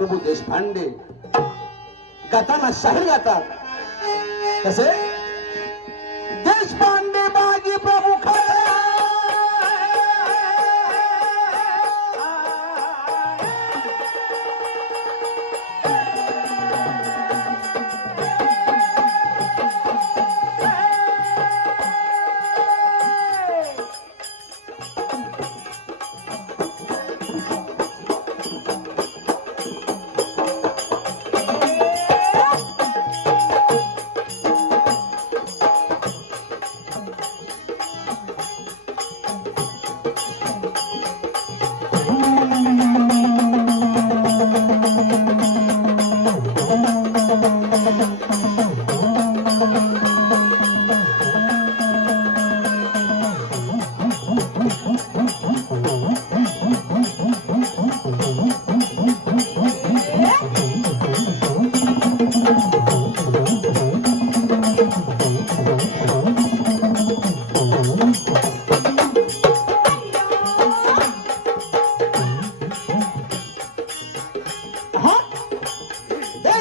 प्रभू देशपांडे गाताना शहर गातात तसे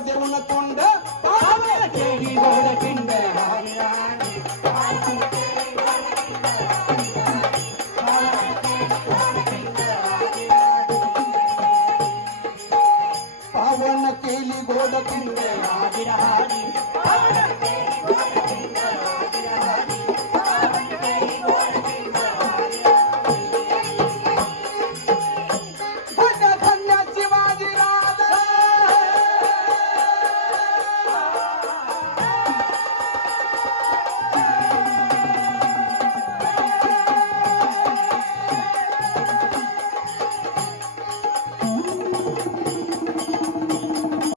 பாவன கேலி கோட கிண்டே ஆகிறார்